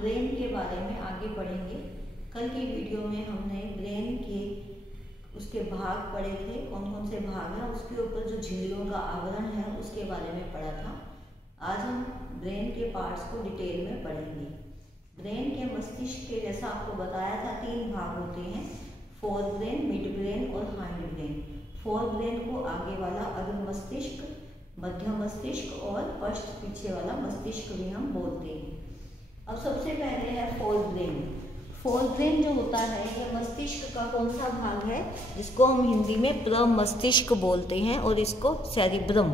Brain के बारे में आगे पढ़ेंगे। कल की वीडियो में हमने ब्रेन के उसके भाग पढ़े थे, कौन कौन से भाग हैं, उसके ऊपर जो झिल्लियों का आवरण है उसके बारे में पढ़ा था। आज हम ब्रेन के पार्ट्स को डिटेल में पढ़ेंगे। ब्रेन के मस्तिष्क के जैसा आपको बताया था 3 भाग होते हैं, फोर ब्रेन, मिड ब्रेन और हाइंड ब्रेन। फोर ब्रेन को आगे वाला अग्र मस्तिष्क, मध्य मस्तिष्क और पश्च पीछे वाला मस्तिष्क भी हम बोलते हैं। अब सबसे पहले है फोर ब्रेन। फोर ब्रेन जो होता है ये मस्तिष्क का कौन सा भाग है, जिसको हम हिंदी में प्रमस्तिष्क बोलते हैं और इसको सेरिब्रम,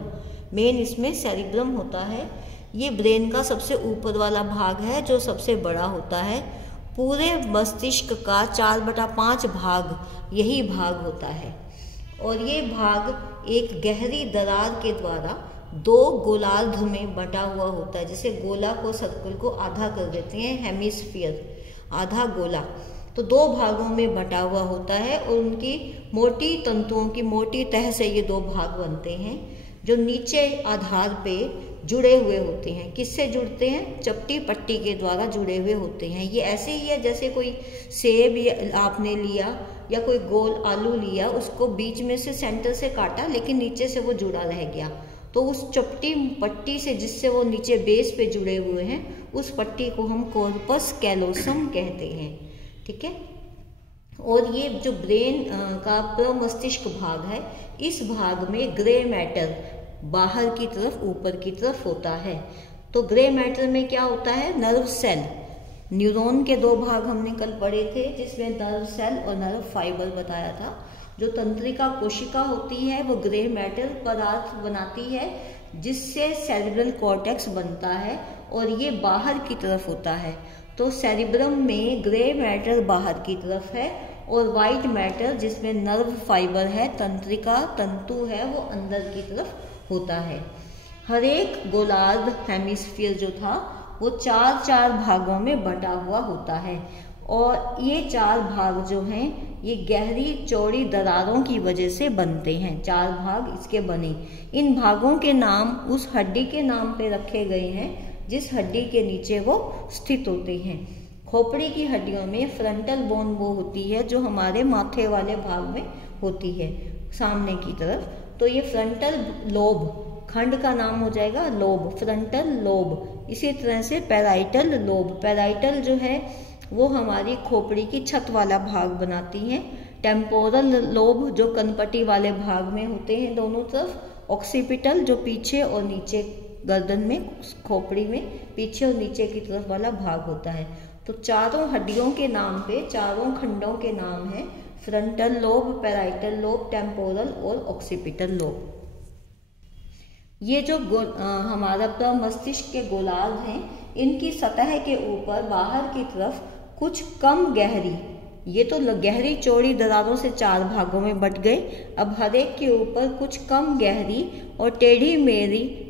मेन इसमें सेरिब्रम होता है। ये ब्रेन का सबसे ऊपर वाला भाग है जो सबसे बड़ा होता है। पूरे मस्तिष्क का 4/5 भाग यही भाग होता है और ये भाग एक गहरी दरार के द्वारा 2 गोलार्ध में बटा हुआ होता है। जैसे गोला को, सर्कल को आधा कर देते हैं, हेमिस्फीयर आधा गोला, तो 2 भागों में बटा हुआ होता है और उनकी मोटी तंतुओं की मोटी तह से ये 2 भाग बनते हैं जो नीचे आधार पे जुड़े हुए होते हैं। किससे जुड़ते हैं? चपटी पट्टी के द्वारा जुड़े हुए होते हैं। ये ऐसे ही है जैसे कोई सेब आपने लिया या कोई गोल आलू लिया, उसको बीच में से सेंटर से काटा लेकिन नीचे से वो जुड़ा रह गया, तो उस चपटी पट्टी से जिससे वो नीचे बेस पे जुड़े हुए हैं उस पट्टी को हम कॉर्पस कैलोसम कहते हैं। ठीक है। और ये जो ब्रेन का प्रमस्तिष्क भाग है, इस भाग में ग्रे मैटर बाहर की तरफ, ऊपर की तरफ होता है। तो ग्रे मैटर में क्या होता है? Nerve cell. न्यूरॉन के 2 भाग हमने कल पढ़े थे, जिसमें नर्व सेल और नर्व फाइबर बताया था। जो तंत्रिका कोशिका होती है वो ग्रे मैटर पदार्थ बनाती है जिससे सेरिब्रल कॉर्टेक्स बनता है और ये बाहर की तरफ होता है। तो सेरिब्रम में ग्रे मैटर बाहर की तरफ है और वाइट मैटर जिसमें नर्व फाइबर है, तंत्रिका तंतु है, वो अंदर की तरफ होता है। हर एक गोलार्ध हेमिस्फीयर जो था वो 4 भागों में बटा हुआ होता है और ये 4 भाग जो हैं ये गहरी चौड़ी दरारों की वजह से बनते हैं। 4 भाग इसके बने। इन भागों के नाम उस हड्डी के नाम पे रखे गए हैं जिस हड्डी के नीचे वो स्थित होते हैं। खोपड़ी की हड्डियों में फ्रंटल बोन वो होती है जो हमारे माथे वाले भाग में होती है सामने की तरफ, तो ये फ्रंटल लोब, खंड का नाम हो जाएगा लोब, फ्रंटल लोब। इसी तरह से पैराइटल लोब, पैराइटल जो है वो हमारी खोपड़ी की छत वाला भाग बनाती हैं। टेम्पोरल लोब जो कनपटी वाले भाग में होते हैं दोनों तरफ। ऑक्सीपिटल जो पीछे और नीचे गर्दन में, खोपड़ी में पीछे और नीचे की तरफ वाला भाग होता है। तो चारों हड्डियों के नाम पे, चारों खंडों के नाम है frontal lobe, parietal lobe, temporal और ऑक्सीपिटल लोब। ये जो हमारा प्रमस्तिष्क के गोलार्ध हैं, इनकी सतह के ऊपर बाहर की तरफ कुछ कम गहरी, ये तो गहरी चौड़ी दरारों से 4 भागों में बट गए, अब हर एक के ऊपर कुछ कम गहरी और टेढ़ी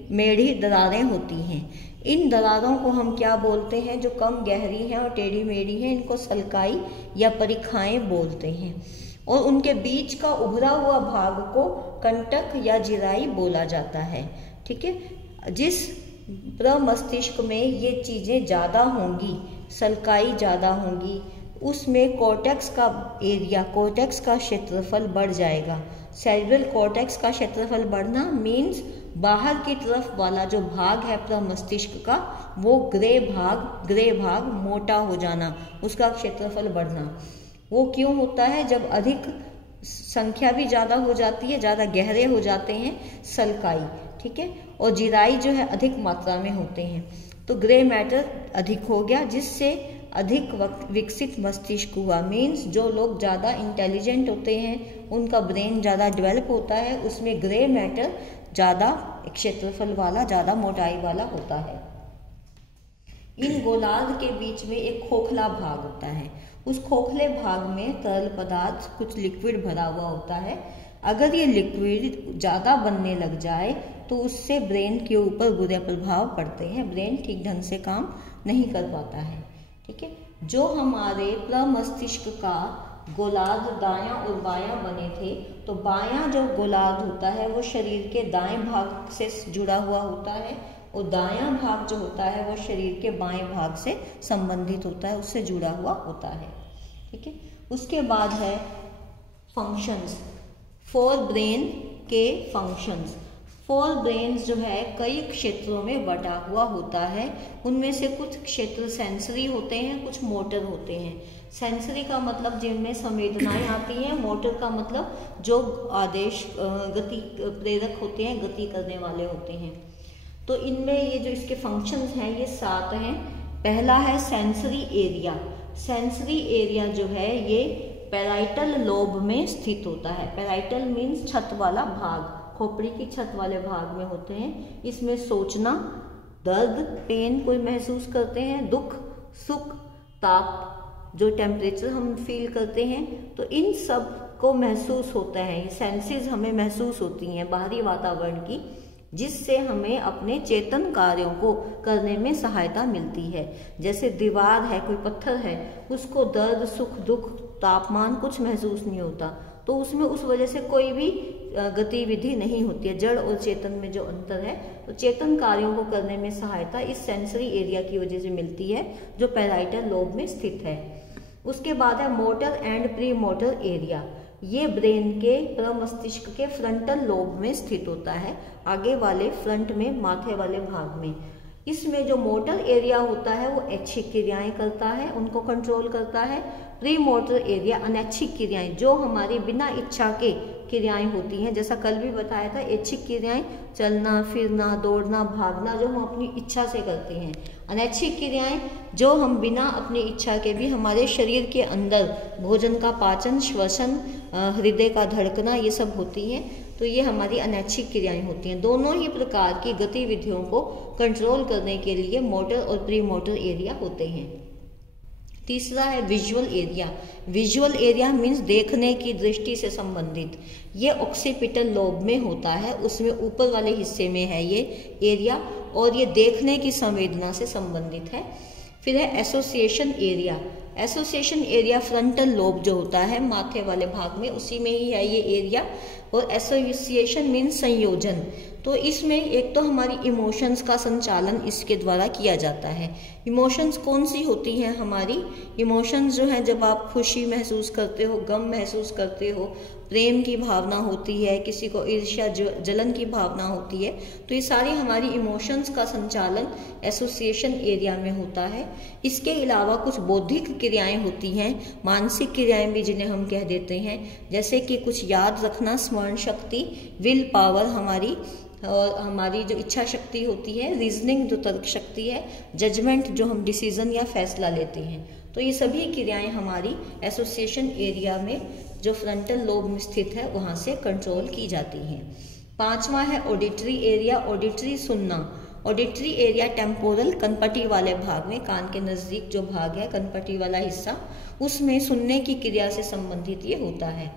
मेढ़ी दरारें होती हैं। इन दरारों को हम क्या बोलते हैं? जो कम गहरी हैं और टेढ़ी मेढ़ी हैं, इनको सल्काई या परिखाएं बोलते हैं और उनके बीच का उभरा हुआ भाग को कंटक या जिराई बोला जाता है। ठीक है। जिस प्रमस्तिष्क में ये चीज़ें ज़्यादा होंगी, सल्काई ज़्यादा होंगी, उसमें कॉर्टेक्स का एरिया, कॉर्टेक्स का क्षेत्रफल बढ़ जाएगा। सेरिब्रल कॉर्टेक्स का क्षेत्रफल बढ़ना मीन्स बाहर की तरफ वाला जो भाग है प्रमस्तिष्क का, वो ग्रे भाग मोटा हो जाना, उसका क्षेत्रफल बढ़ना। वो क्यों होता है? जब अधिक संख्या भी ज़्यादा हो जाती है, ज़्यादा गहरे हो जाते हैं सल्काई, ठीक है, और जिराई जो है अधिक मात्रा में होते हैं, तो ग्रे मैटर अधिक हो गया, जिससे अधिक विकसित मस्तिष्क हुआ। मीन्स जो लोग ज़्यादा इंटेलिजेंट होते हैं, उनका ब्रेन ज़्यादा डेवलप होता है, उसमें ग्रे मैटर ज़्यादा क्षेत्रफल वाला, ज़्यादा मोटाई वाला होता है। इन गोलार्ध के बीच में एक खोखला भाग होता है। उस खोखले भाग में तरल पदार्थ, कुछ लिक्विड भरा हुआ होता है। अगर ये लिक्विड ज़्यादा बनने लग जाए तो उससे ब्रेन के ऊपर बुरे प्रभाव पड़ते हैं, ब्रेन ठीक ढंग से काम नहीं कर पाता है। ठीक है। जो हमारे प्रमस्तिष्क का गोलार्ध दायां और बायां बने थे, तो बायां जो गोलार्ध होता है वो शरीर के दाएं भाग से जुड़ा हुआ होता है और दायां भाग जो होता है वो शरीर के बाएं भाग से संबंधित होता है, उससे जुड़ा हुआ होता है। ठीक है, उसके बाद है फंक्शंस, फोर ब्रेन के फंक्शंस। फोर ब्रेन्स जो है कई क्षेत्रों में बटा हुआ होता है। उनमें से कुछ क्षेत्र सेंसरी होते हैं, कुछ मोटर होते हैं। सेंसरी का मतलब जिनमें संवेदनाएं आती हैं, मोटर का मतलब जो आदेश गति प्रेरक होते हैं, गति करने वाले होते हैं। तो इनमें ये जो इसके फंक्शंस हैं ये 7 हैं। पहला है सेंसरी एरिया। सेंसरी एरिया जो है ये पैराइटल लोब में स्थित होता है। पैराइटल मीन्स छत वाला भाग, खोपड़ी की छत वाले भाग में होते हैं। इसमें सोचना, दर्द, पेन कोई महसूस करते हैं, दुख, सुख, ताप, जो टेम्परेचर हम फील करते हैं, तो इन सब को महसूस होता है। ये सेंसेस हमें महसूस होती हैं बाहरी वातावरण की, जिससे हमें अपने चेतन कार्यों को करने में सहायता मिलती है। जैसे दीवार है, कोई पत्थर है, उसको दर्द, सुख, दुख, तापमान कुछ महसूस नहीं होता, तो उसमें उस वजह से कोई भी गतिविधि नहीं होती है। जड़ और चेतन में जो अंतर है, तो चेतन कार्यों को करने में सहायता इस सेंसरी एरिया की वजह से मिलती है, जो पैराइटल लोब में स्थित है। उसके बाद है motor and pre motor area. ये ब्रेन के प्रमस्तिष्क के फ्रंटल लोब में स्थित होता है, आगे वाले फ्रंट में, माथे वाले भाग में। इसमें जो मोटर एरिया होता है वो ऐच्छिक क्रियाएं करता है, उनको कंट्रोल करता है। प्री मोटर एरिया अनैच्छिक क्रियाएं, जो हमारी बिना इच्छा के क्रियाएं होती हैं, जैसा कल भी बताया था। ऐच्छिक क्रियाएं चलना, फिरना, दौड़ना, भागना, जो हम अपनी इच्छा से करते हैं। अनैच्छिक क्रियाएं जो हम बिना अपनी इच्छा के भी हमारे शरीर के अंदर भोजन का पाचन, श्वसन, हृदय का धड़कना, ये सब होती हैं, तो ये हमारी अनैच्छिक क्रियाएं होती हैं। दोनों ही प्रकार की गतिविधियों को कंट्रोल करने के लिए मोटर और प्री मोटर एरिया होते हैं। तीसरा है visual area. Visual area means देखने की दृष्टि से संबंधित। ये ऑक्सीपिटल लोब में होता है, उसमें ऊपर वाले हिस्से में है ये एरिया, और ये देखने की संवेदना से संबंधित है। फिर है association area. Association area frontal lobe जो होता है माथे वाले भाग में, उसी में ही है ये एरिया। और एसोसिएशन मीन्स संयोजन, तो इसमें एक तो हमारी इमोशंस का संचालन इसके द्वारा किया जाता है। इमोशंस कौन सी होती हैं हमारी? इमोशंस जो हैं, जब आप खुशी महसूस करते हो, गम महसूस करते हो, प्रेम की भावना होती है, किसी को ईर्ष्या, जलन की भावना होती है, तो ये सारी हमारी इमोशंस का संचालन एसोसिएशन एरिया में होता है। इसके अलावा कुछ बौद्धिक क्रियाएं होती हैं, मानसिक क्रियाएं भी जिन्हें हम कह देते हैं, जैसे कि कुछ याद रखना, स्मरण शक्ति, विल पावर हमारी, और हमारी जो इच्छा शक्ति होती है, रीजनिंग जो तर्क शक्ति है, जजमेंट जो हम डिसीजन या फैसला लेते हैं। तो ये सभी क्रियाएं हमारी एसोसिएशन एरिया में जो फ्रंटल लोब में स्थित है वहाँ से कंट्रोल की जाती हैं। पांचवा है ऑडिटरी एरिया। ऑडिटरी सुनना। ऑडिटरी एरिया टेम्पोरल कनपटी वाले भाग में, कान के नज़दीक जो भाग है कनपटी वाला हिस्सा, उसमें सुनने की क्रिया से संबंधित ये होता है।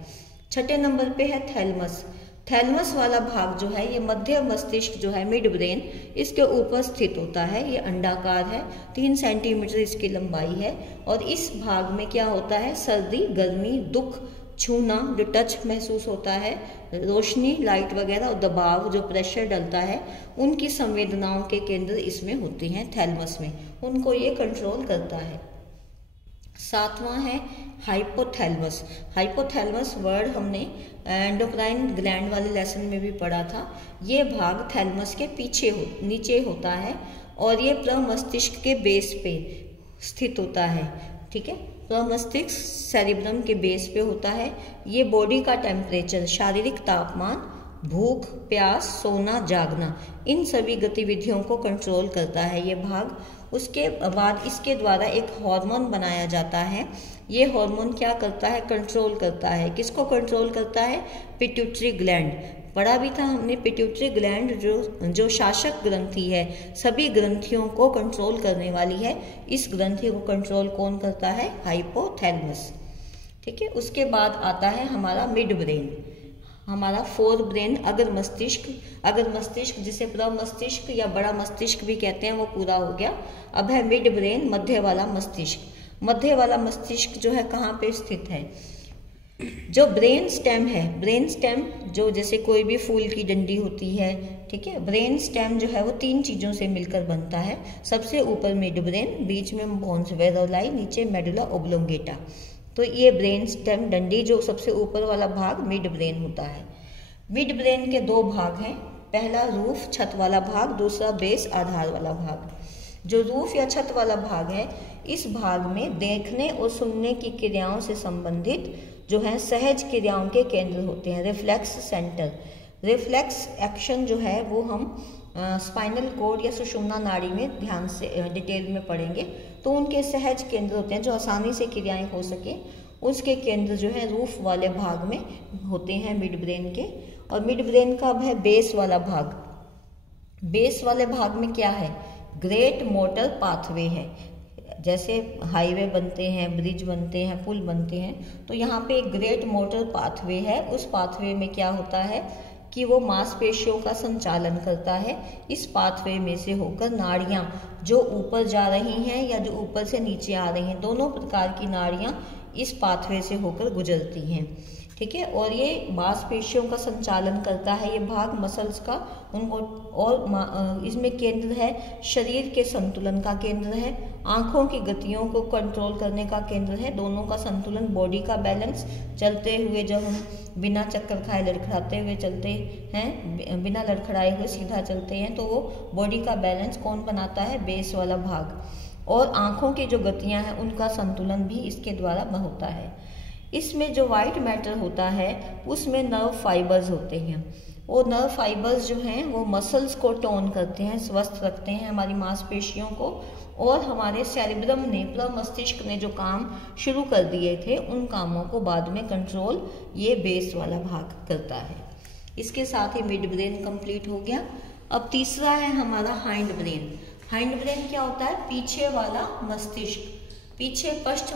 छठे नंबर पे है थैलमस। थैलमस वाला भाग जो है ये मध्य मस्तिष्क जो है, मिड ब्रेन, इसके ऊपर स्थित होता है। ये अंडाकार है, 3 सेंटीमीटर इसकी लंबाई है, और इस भाग में क्या होता है? सर्दी, गर्मी, दुख, छूना जो टच महसूस होता है, रोशनी, लाइट वगैरह, और दबाव जो प्रेशर डलता है, उनकी संवेदनाओं के केंद्र इसमें होते हैं थैलमस में, उनको ये कंट्रोल करता है। सातवां है हाइपोथैलमस। हाइपोथैलमस वर्ड हमने एंडोक्राइन ग्लैंड वाले लेसन में भी पढ़ा था। ये भाग थैलमस के पीछे नीचे होता है, और ये प्रमस्तिष्क के बेस पे स्थित होता है। ठीक है, प्रमस्तिष्क सेरिब्रम के बेस पे होता है। ये बॉडी का टेम्परेचर, शारीरिक तापमान, भूख, प्यास, सोना, जागना, इन सभी गतिविधियों को कंट्रोल करता है ये भाग। उसके बाद इसके द्वारा एक हार्मोन बनाया जाता है। ये हार्मोन क्या करता है? कंट्रोल करता है। किसको कंट्रोल करता है? Pituitary gland. पढ़ा भी था हमने, पिट्यूटरी ग्लैंड जो शासक ग्रंथि है, सभी ग्रंथियों को कंट्रोल करने वाली है। इस ग्रंथि को कंट्रोल कौन करता है? हाइपोथैलमस। ठीक है, उसके बाद आता है हमारा मिड ब्रेन, हमारा फोर ब्रेन। अगर मस्तिष्क जिसे प्रमस्तिष्क या बड़ा मस्तिष्क भी कहते हैं, वो पूरा हो गया। अब है मिड ब्रेन, मध्य वाला मस्तिष्क। मध्य वाला मस्तिष्क जो है कहाँ पे स्थित है? जो ब्रेन स्टेम है, ब्रेन स्टेम जो जैसे कोई भी फूल की डंडी होती है, ठीक है, ब्रेन स्टेम जो है वो 3 चीज़ों से मिलकर बनता है। सबसे ऊपर मिड ब्रेन, बीच में पोन्स वेरोलाई, नीचे मेडुला ओब्लोंगेटा। तो ये ब्रेन स्टेम डंडी जो सबसे ऊपर वाला भाग मिड ब्रेन होता है। मिड ब्रेन के 2 भाग हैं, पहला रूफ छत वाला भाग, दूसरा बेस आधार वाला भाग। जो रूफ या छत वाला भाग है, इस भाग में देखने और सुनने की क्रियाओं से संबंधित जो है सहज क्रियाओं के केंद्र होते हैं, रिफ्लेक्स सेंटर। रिफ्लेक्स एक्शन जो है वो हम स्पाइनल कोड या सुषुम्ना नाड़ी में ध्यान से डिटेल में पढ़ेंगे। तो उनके सहज केंद्र होते हैं जो आसानी से क्रियाएं हो सके, उसके केंद्र जो है रूफ वाले भाग में होते हैं मिड ब्रेन के। और मिड ब्रेन का अब है बेस वाला भाग। बेस वाले भाग में क्या है, ग्रेट मोटर पाथवे है। जैसे हाईवे बनते हैं, ब्रिज बनते हैं, पुल बनते हैं, तो यहाँ पे एक ग्रेट मोटर पाथवे है। उस पाथवे में क्या होता है कि वो मांसपेशियों का संचालन करता है। इस पाथवे में से होकर नाड़ियाँ जो ऊपर जा रही हैं या जो ऊपर से नीचे आ रही हैं, दोनों प्रकार की नाड़ियाँ इस पाथवे से होकर गुजरती हैं, ठीक है। और ये मांसपेशियों का संचालन करता है, ये भाग मसल्स का उनको। और इसमें केंद्र है शरीर के संतुलन का केंद्र है, आँखों की गतियों को कंट्रोल करने का केंद्र है, दोनों का संतुलन, बॉडी का बैलेंस। चलते हुए जब हम बिना चक्कर खाए लड़खड़ाते हुए चलते हैं, बिना लड़खड़ाए हुए सीधा चलते हैं, तो वो बॉडी का बैलेंस कौन बनाता है, बेस वाला भाग। और आँखों की जो गतियाँ हैं उनका संतुलन भी इसके द्वारा होता है। इसमें जो वाइट मैटर होता है उसमें नर्व फाइबर्स होते हैं। वो नर्व फाइबर्स जो हैं वो मसल्स को टोन करते हैं, स्वस्थ रखते हैं हमारी मांसपेशियों को। और हमारे सेरिब्रम ने, प्रमस्तिष्क ने जो काम शुरू कर दिए थे, उन कामों को बाद में कंट्रोल ये बेस वाला भाग करता है। इसके साथ ही मिड ब्रेन कंप्लीट हो गया। अब तीसरा है हमारा हाइंड ब्रेन। हाइंड ब्रेन क्या होता है, पीछे वाला मस्तिष्क, पीछे पश्च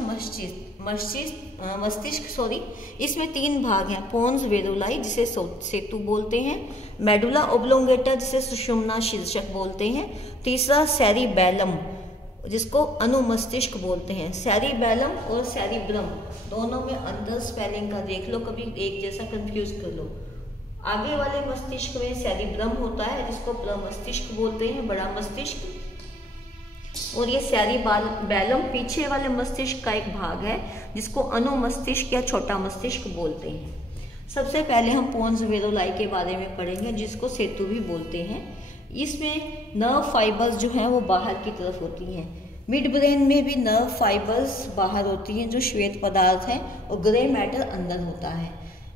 मस्तिष्क सॉरी। इसमें 3 भाग हैं, पोन्स वेरुलाई जिसे सेतु बोलते हैं, मेडुला ओब्लोंगेटा जिसे सुषुम्ना शीर्षक बोलते हैं, तीसरा सेरिबैलम जिसको अनुमस्तिष्क बोलते हैं। सेरिबैलम और सेरिब्रम दोनों में अंदर स्पेलिंग का देख लो, कभी एक जैसा कंफ्यूज कर लो। आगे वाले मस्तिष्क में सेरिब्रम होता है जिसको प्रमस्तिष्क बोलते हैं, बड़ा मस्तिष्क। और ये सेरिबैलम पीछे वाले मस्तिष्क का एक भाग है जिसको अनुमस्तिष्क या छोटा मस्तिष्क बोलते हैं। सबसे पहले हम पोन्स वेरुलाई के बारे में पढ़ेंगे जिसको सेतु भी बोलते हैं। इसमें नर्व फाइबर्स जो हैं वो बाहर की तरफ होती हैं। मिड ब्रेन में भी नर्व फाइबर्स बाहर होती हैं जो श्वेत पदार्थ है, और ग्रे मैटर अंदर होता है।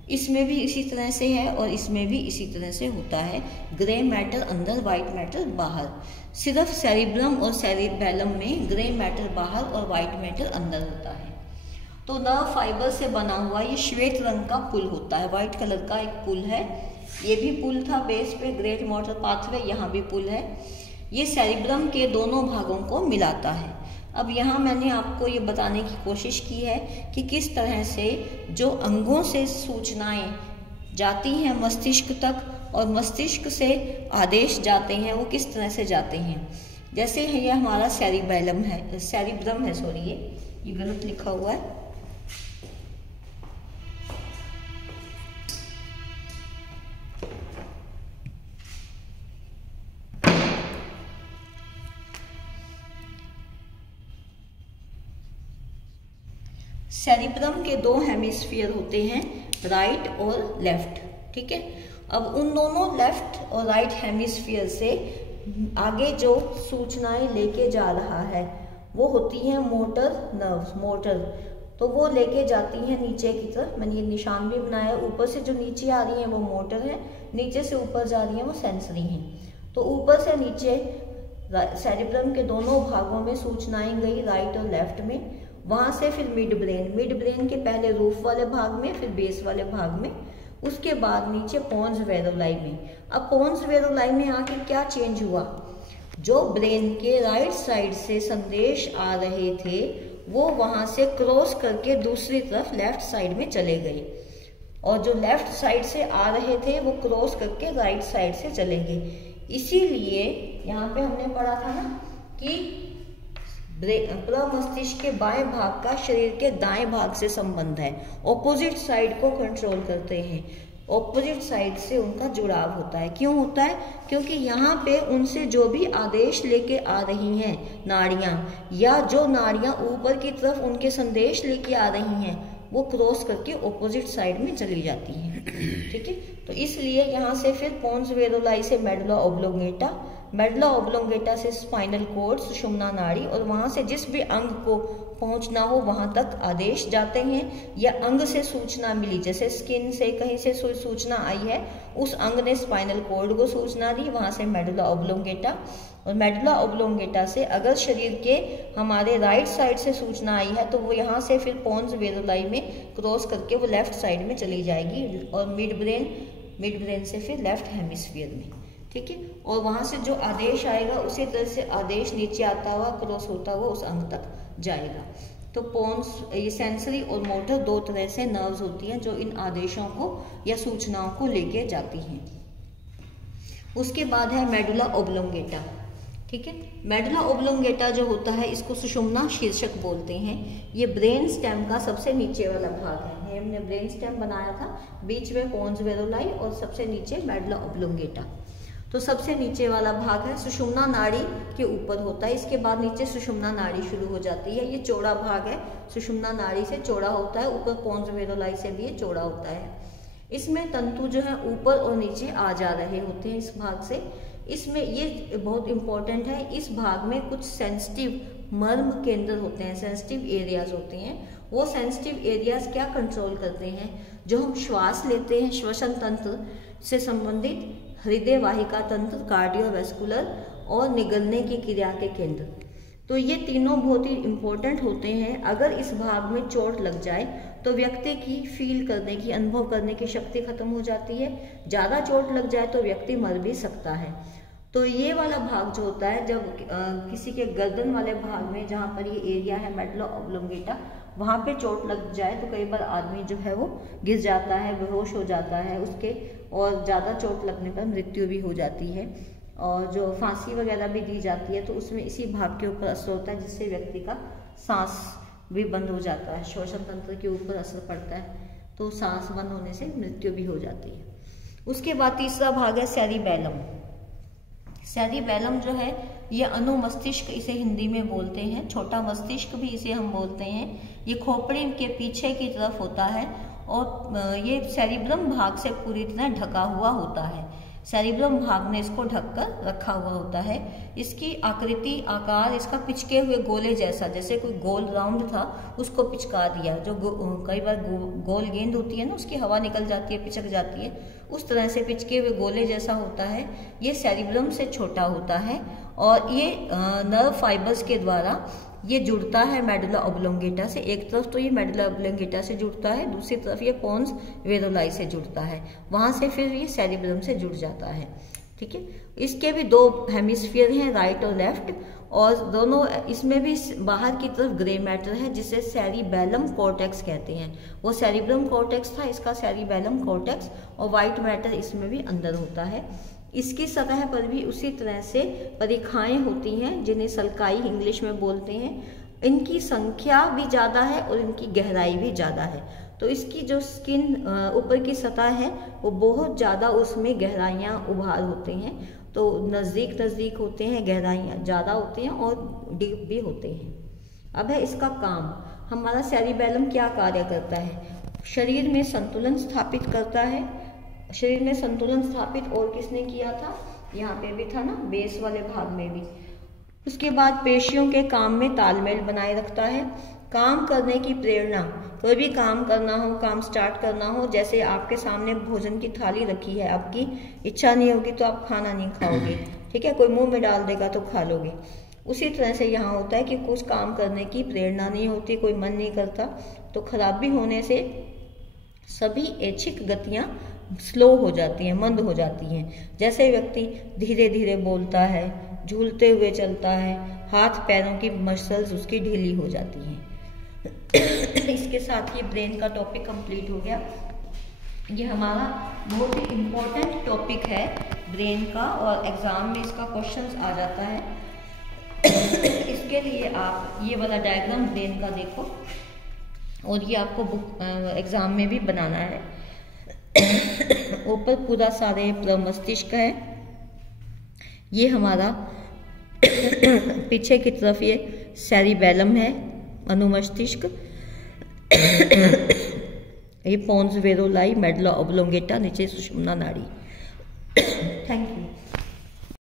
इसमें भी इसी तरह से है और इसमें भी इसी तरह से होता है, ग्रे मैटर अंदर, वाइट मैटर बाहर। सिर्फ सेरिब्रम और सेरिबैलम में ग्रे मैटर बाहर और वाइट मैटर अंदर होता है। तो नर्व फाइबर से बना हुआ ये श्वेत रंग का पुल होता है, वाइट कलर का एक पुल है। ये भी पुल था बेस पे, ग्रेट मोटर पाथवे, यहाँ भी पुल है। ये सेरिब्रम के दोनों भागों को मिलाता है। अब यहाँ मैंने आपको ये बताने की कोशिश की है कि किस तरह से जो अंगों से सूचनाएं जाती हैं मस्तिष्क तक और मस्तिष्क से आदेश जाते हैं वो किस तरह से जाते हैं। जैसे ये हमारा सेरिबैलम है, सेरिब्रम है, सॉरी ये गलत लिखा हुआ है। सेरिब्रम के 2 हेमिस्फीयर होते हैं, राइट और लेफ्ट, ठीक है। अब उन दोनों लेफ्ट और राइट हेमिस्फीयर से आगे जो सूचनाएं लेके जा रहा है वो होती हैं मोटर नर्व्स, मोटर। तो वो लेके जाती हैं नीचे की तरफ, मैंने ये निशान भी बनाया। ऊपर से जो नीचे आ रही हैं वो मोटर है, नीचे से ऊपर जा रही हैं वो सेंसरी हैं। तो ऊपर से नीचे सेरिब्रम के दोनों भागों में सूचनाएं गई, राइट और लेफ्ट में। वहां से फिर मिड ब्रेन के पहले रूफ वाले भाग में, फिर बेस वाले भाग में, उसके बाद नीचे पोन्स वेरुलाई में। अब पोन्स वेरुलाई में आके क्या चेंज हुआ, जो ब्रेन के राइट साइड से संदेश आ रहे थे वो वहां से क्रॉस करके दूसरी तरफ लेफ्ट साइड में चले गए, और जो लेफ्ट साइड से आ रहे थे वो क्रॉस करके राइट साइड से चले गए। इसीलिए यहाँ पे हमने पढ़ा था ना कि प्रमस्तिष्क के बाएं भाग का शरीर के दाएं भाग से संबंध है। ऑपोजिट साइड को कंट्रोल करते हैं, ऑपोजिट साइड से उनका जुड़ाव होता है। क्यों होता है? क्योंकि यहाँ पे उनसे जो भी आदेश लेके आ रही हैं नाड़ियाँ, या जो नाड़ियाँ ऊपर की तरफ उनके संदेश लेके आ रही हैं, वो क्रॉस करके ऑपोजिट साइड में चली जाती हैं। ठीक है, तो इसलिए यहाँ से फिर पोन्स वेरोलाई से मेडुला ऑब्लोंगेटा, मेडुला ऑब्लोंगेटा से स्पाइनल कॉर्ड, सुषुम्ना नाड़ी, और वहां से जिस भी अंग को पहुंचना हो वहां तक आदेश जाते हैं, या अंग से सूचना मिली, जैसे स्किन से कहीं से सूचना आई है, उस अंग ने स्पाइनल कॉर्ड को सूचना दी, वहां से मेडुला ऑब्लोंगेटा, और मेडुला ऑब्लोंगेटा से अगर शरीर के हमारे राइट साइड से सूचना आई है तो वो यहाँ से फिर पोन्स वेरोलाई में क्रॉस करके वो लेफ्ट साइड में चली जाएगी, और मिड ब्रेन से फिर लेफ्ट हेमिस्फीयर में। ठीक है, और वहां से जो आदेश आएगा उसी तरह से आदेश नीचे आता हुआ क्रॉस होता हुआ उस अंग तक जाएगा। तो पोन्स, ये सेंसरी और मोटर दो तरह से नर्व्स होती हैं जो इन आदेशों को या सूचनाओं को लेके जाती हैं। उसके बाद है मेडुला ऑब्लोंगेटा। ठीक है, मेडुला ऑब्लोंगेटा जो होता है इसको सुषुम्ना शीर्षक बोलते हैं। ये ब्रेन स्टेम का सबसे नीचे वाला भाग है। ये हमने ब्रेन स्टेम बनाया था, बीच में पोन्स वेरोलाई और सबसे नीचे मेडुला ऑब्लोंगेटा। तो सबसे नीचे वाला भाग है सुषुम्ना नाड़ी के ऊपर होता है, इसके बाद नीचे सुषुम्ना नाड़ी शुरू हो जाती है। ये चौड़ा भाग है, सुषुम्ना नाड़ी से चौड़ा होता है, ऊपर पोन्स वेरोलाई से भी ये चौड़ा होता है। इसमें तंतु जो है ऊपर और नीचे आ जा रहे होते हैं इस भाग से। इसमें ये बहुत इंपॉर्टेंट है, इस भाग में कुछ सेंसिटिव मर्म केंद्र होते हैं, सेंसिटिव एरियाज होते हैं। वो सेंसिटिव एरियाज क्या कंट्रोल करते हैं? जो हम श्वास लेते हैं, श्वसन तंत्र से संबंधित हृदय वाहिका तंत्र, कार्डियोवैस्कुलर और निगलने की क्रिया के केंद्र। तो ये तीनों बहुत ही इंपॉर्टेंट होते हैं। अगर इस भाग में चोट लग जाए तो व्यक्ति की फील करने की, अनुभव करने की शक्ति खत्म हो जाती है। ज़्यादा चोट लग जाए तो व्यक्ति मर भी सकता है। तो ये वाला भाग जो होता है, जब किसी के गर्दन वाले भाग में जहाँ पर ये एरिया है मेडुला ऑब्लोंगेटा, वहाँ पे चोट लग जाए तो कई बार आदमी जो है वो गिर जाता है, बेहोश हो जाता है उसके, और ज़्यादा चोट लगने पर मृत्यु भी हो जाती है। और जो फांसी वगैरह भी दी जाती है तो उसमें इसी भाग के ऊपर असर होता है, जिससे व्यक्ति का सांस भी बंद हो जाता है, श्वसन तंत्र के ऊपर असर पड़ता है, तो सांस बंद होने से मृत्यु भी हो जाती है। उसके बाद तीसरा भाग है सेरिबैलम। सेरिबैलम जो है ये अनुमस्तिष्क इसे हिंदी में बोलते हैं, छोटा मस्तिष्क भी इसे हम बोलते हैं। ये खोपड़ी के पीछे की तरफ होता है और ये सेरिब्रम भाग से पूरी तरह ढका हुआ होता है। सेरिब्रम भाग ने इसको ढककर रखा हुआ होता है। इसकी आकृति, आकार इसका पिचके हुए गोले जैसा, जैसे कोई गोल राउंड था उसको पिचका दिया। जो कई बार गोल गेंद होती है ना, उसकी हवा निकल जाती है, पिचक जाती है, उस तरह से पिचके हुए गोले जैसा होता है। ये सेरिब्रम से छोटा होता है और ये नर्व फाइबर्स के द्वारा ये जुड़ता है मेडुला ऑब्लोंगेटा से। एक तरफ तो ये मेडुला ऑब्लोंगेटा से जुड़ता है, दूसरी तरफ ये पोन्स वेरोलाई से जुड़ता है, वहां से फिर ये सेरिब्रम से जुड़ जाता है। ठीक है, इसके भी दो हेमिस्फीयर हैं, राइट और लेफ्ट, और दोनों इसमें भी बाहर की तरफ ग्रे मैटर है जिसे सेरिबैलम कॉर्टेक्स कहते हैं। वो सेरिब्रम कॉर्टेक्स था, इसका सेरिबैलम कॉर्टेक्स, और व्हाइट मैटर इसमें भी अंदर होता है। इसकी सतह पर भी उसी तरह से परिखाएं होती हैं जिन्हें सल्काई इंग्लिश में बोलते हैं। इनकी संख्या भी ज़्यादा है और इनकी गहराई भी ज़्यादा है। तो इसकी जो स्किन ऊपर की सतह है वो बहुत ज़्यादा, उसमें गहराइयाँ उभार होते हैं, तो नज़दीक नज़दीक होते हैं, गहराइयाँ ज़्यादा होती हैं और डीप भी होते हैं। अब है इसका काम। हमारा सेरिबैलम क्या कार्य करता है? शरीर में संतुलन स्थापित करता है। शरीर में संतुलन स्थापित और किसने किया था? यहाँ पे भी था ना, बेस वाले भाग में भी। उसके बाद पेशियों के काम में तालमेल बनाए रखता है। काम करने की प्रेरणा, कोई भी काम करना हो, काम स्टार्ट करना हो, जैसे आपके सामने भोजन की थाली रखी है, आपकी इच्छा नहीं होगी तो आप खाना नहीं खाओगे, ठीक है, कोई मुंह में डाल देगा तो खा लोगे। उसी तरह से यहाँ होता है कि कुछ काम करने की प्रेरणा नहीं होती, कोई मन नहीं करता, तो खराबी होने से सभी ऐच्छिक गतियाँ स्लो हो जाती हैं, मंद हो जाती हैं। जैसे व्यक्ति धीरे धीरे बोलता है, झूलते हुए चलता है, हाथ पैरों की मसल्स उसकी ढीली हो जाती हैं। इसके साथ ये ब्रेन का टॉपिक कंप्लीट हो गया। ये हमारा बहुत ही इम्पोर्टेंट टॉपिक है ब्रेन का, और एग्जाम में इसका क्वेश्चंस आ जाता है। इसके लिए आप ये वाला डायग्राम ब्रेन का देखो, और ये आपको बुक एग्जाम में भी बनाना है। ऊपर पूरा सारे मस्तिष्क है, ये हमारा पीछे की तरफ ये सेरिबेलम है, अनुमस्तिष्क, ये पोन्स वेरोलाई, मेडुला ऑब्लोंगेटा, नीचे सुषुम्ना नाड़ी। Thank you.